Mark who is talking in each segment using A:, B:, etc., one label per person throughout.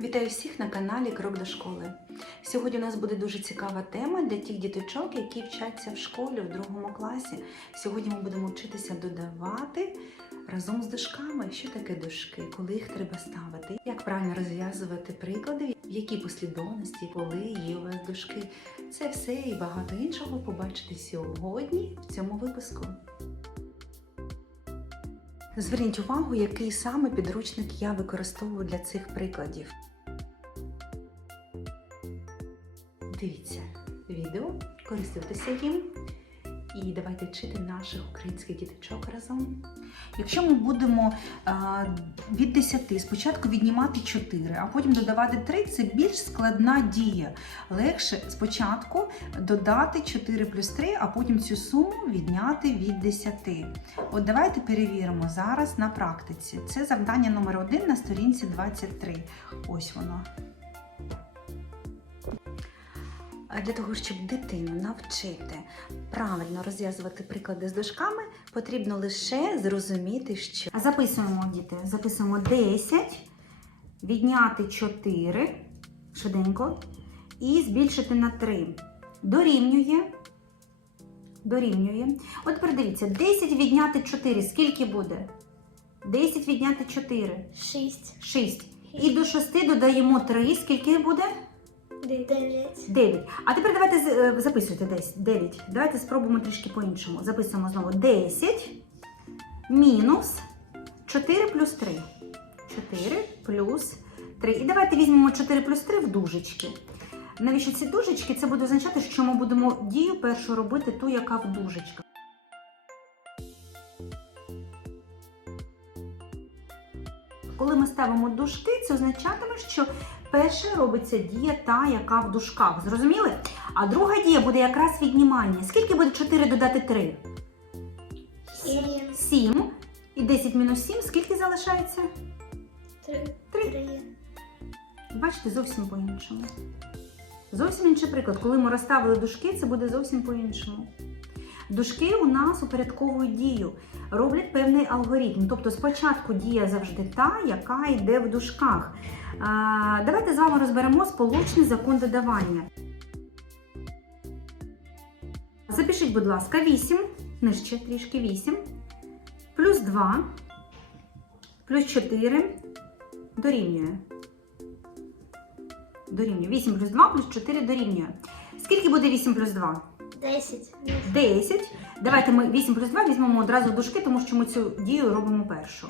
A: Вітаю всіх на каналі Крок до школи. Сьогодні у нас буде дуже цікава тема для тих діточок, які вчаться в школі в другому класі. Сьогодні ми будемо вчитися додавати разом з дужками. Що таке дужки, коли їх треба ставити, як правильно розв'язувати приклади, в якій послідовності, коли є у вас дужки. Це все і багато іншого побачите сьогодні в цьому випуску. Зверніть увагу, який саме підручник я використовую для цих прикладів. Дивіться відео, користуйтеся їм і давайте вчити наших українських діточок разом. Якщо ми будемо а, від 10 спочатку віднімати 4, а потім додавати 3, це більш складна дія. Легше спочатку додати 4 плюс 3, а потім цю суму відняти від 10. От давайте перевіримо зараз на практиці. Це завдання номер 1 на сторінці 23. Ось воно. Для того, щоб дитину навчити правильно розв'язувати приклади з дужками, потрібно лише зрозуміти, що.
B: А записуємо, діти. Записуємо 10, відняти 4, швиденько, і збільшити на 3. Дорівнює. Дорівнює. От тепер дивіться, 10 відняти 4. Скільки буде? 10 відняти 4.
C: Шість.
B: 6. І до 6 додаємо 3. Скільки буде?
C: Дев'ять.
B: 9. А тепер давайте е, записуйте десь 9. Давайте спробуємо трішки по-іншому. Записуємо знову 10 мінус 4 плюс 3. 4 плюс 3. І давайте візьмемо 4 плюс 3 в дужечки. Навіщо ці дужечки? Це буде означати, що ми будемо дію першу робити ту, яка в дужечках. Коли ми ставимо дужки, це означатиме, що перше робиться дія та, яка в дужках. Зрозуміли? А друга дія буде якраз віднімання. Скільки буде 4 додати 3?
C: Сім.
B: 7. І 10 мінус 7, скільки залишається?
C: Три.
B: Три.
C: Три.
B: Бачите, зовсім по-іншому. Зовсім інший приклад. Коли ми розставили дужки, це буде зовсім по-іншому. Дужки у нас упорядковують дію, роблять певний алгоритм. Тобто спочатку дія завжди та, яка йде в дужках. Давайте з вами розберемо сполучний закон додавання. Запишіть, будь ласка, 8, нижче трішки 8, плюс 2, плюс 4 дорівнює. Дорівнює. 8 плюс 2 плюс 4 дорівнює. Скільки буде 8 плюс 2?
C: Десять.
B: 10. Давайте ми 8 плюс 2 візьмемо одразу дужки, тому що ми цю дію робимо першу.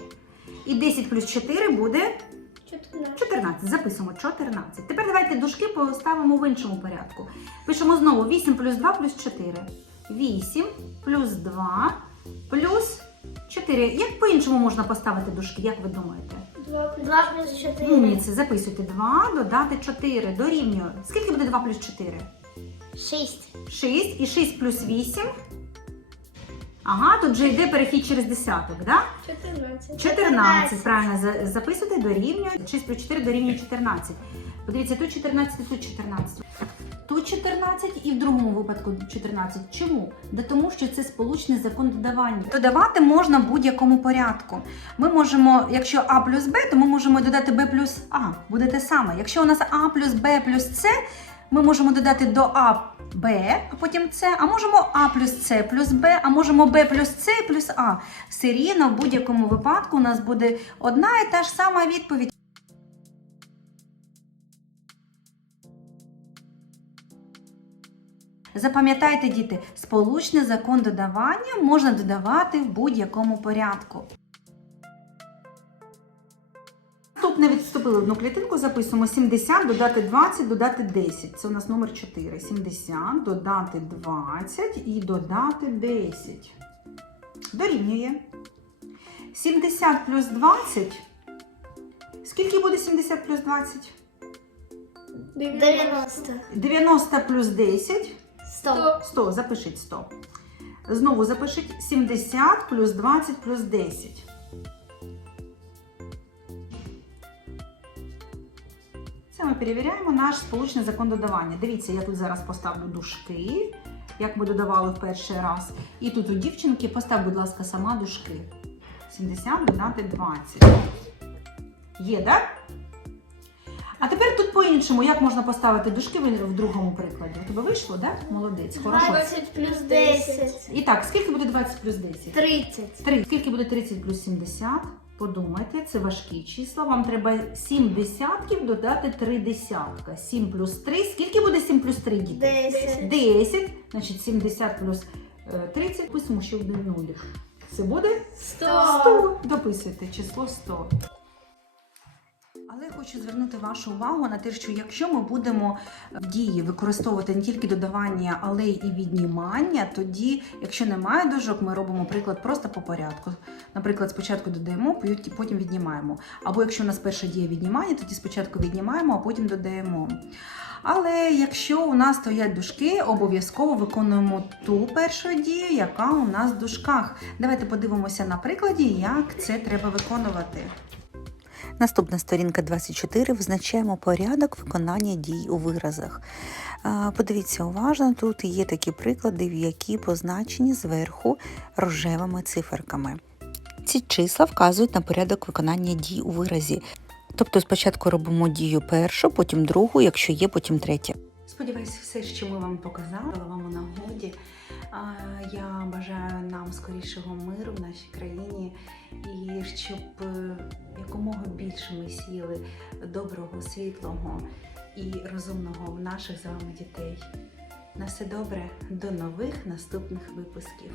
B: І 10 плюс 4 буде
C: Чотирнадцять.
B: 14. Записуємо 14. Тепер давайте дужки поставимо в іншому порядку. Пишемо знову 8 плюс 2 плюс 4. 8 плюс 2 плюс 4. Як по-іншому можна поставити дужки, як ви думаєте?
C: Два плюс, Два плюс чотири.
B: Умніці, записуйте 2, додати 4, дорівнює. Скільки буде 2 плюс 4?
C: Шість.
B: 6 і 6 плюс 8. Ага, тут вже йде перехід через десяток, да?
C: Чотирнадцять.
B: 14. Правильно записуйте, дорівнює. 6 плюс 4 дорівнює 14. Подивіться, тут 14, тут 14. Тут 14 і в другому випадку 14. Чому? Да тому що це сполучний закон додавання. Додавати можна в будь-якому порядку. Ми можемо, якщо А плюс Б, то ми можемо додати Б плюс А. Буде те саме. Якщо у нас А плюс Б плюс С, ми можемо додати до А Б, а потім С, а можемо А плюс С плюс Б, а можемо Б плюс С плюс А. Все рівно в будь-якому випадку у нас буде одна і та ж сама відповідь. Запам'ятайте, діти, сполучний закон додавання можна додавати в будь-якому порядку. Наступне відступили одну клітинку, записуємо 70, додати 20, додати 10. Це у нас номер 4. 70, додати 20 і додати 10. Дорівнює. 70 плюс 20. Скільки буде 70 плюс 20?
C: Дев'яносто.
B: 90 плюс 10.
C: Сто.
B: 100, запишіть 100. Знову запишіть 70 плюс 20 плюс 10. Це ми перевіряємо наш сполучний закон додавання. Дивіться, я тут зараз поставлю дужки, як ми додавали в перший раз. І тут у дівчинки постав, будь ласка, сама дужки. 70 додати 20. Є, так? А тепер тут по-іншому, як можна поставити дужки в другому прикладі? У тебе вийшло, так? Да? Молодець, хорошо.
C: 20 плюс 10.
B: І так, скільки буде 20 плюс 10?
C: 30.
B: 3. Скільки буде 30 плюс 70? Подумайте, це важкі числа. Вам треба 7 десятків додати 3 десятка. 7 плюс 3. Скільки буде 7 плюс 3, діти?
C: 10.
B: 10. Значить 70 плюс е, 30. Письмо ще один нулік. Це буде
C: 100.
B: 100. Дописуйте число 100. Хочу звернути вашу увагу на те, що якщо ми будемо в дії використовувати не тільки додавання, але й віднімання, тоді, якщо немає дужок, ми робимо приклад просто по порядку. Наприклад, спочатку додаємо, потім віднімаємо. Або якщо у нас перша дія віднімання, тоді спочатку віднімаємо, а потім додаємо. Але якщо у нас стоять дужки, обов'язково виконуємо ту першу дію, яка у нас в дужках. Давайте подивимося на прикладі, як це треба виконувати.
D: Наступна сторінка 24. Визначаємо порядок виконання дій у виразах. Подивіться уважно, тут є такі приклади, які позначені зверху рожевими циферками. Ці числа вказують на порядок виконання дій у виразі. Тобто спочатку робимо дію першу, потім другу, якщо є, потім третя.
A: Сподіваюся, все, що ми вам показали, вам у нагоді. Я бажаю нам скорішого миру в нашій країні і щоб е, якомога більше ми сіли доброго, світлого і розумного в наших з вами дітей. На все добре, до нових наступних випусків.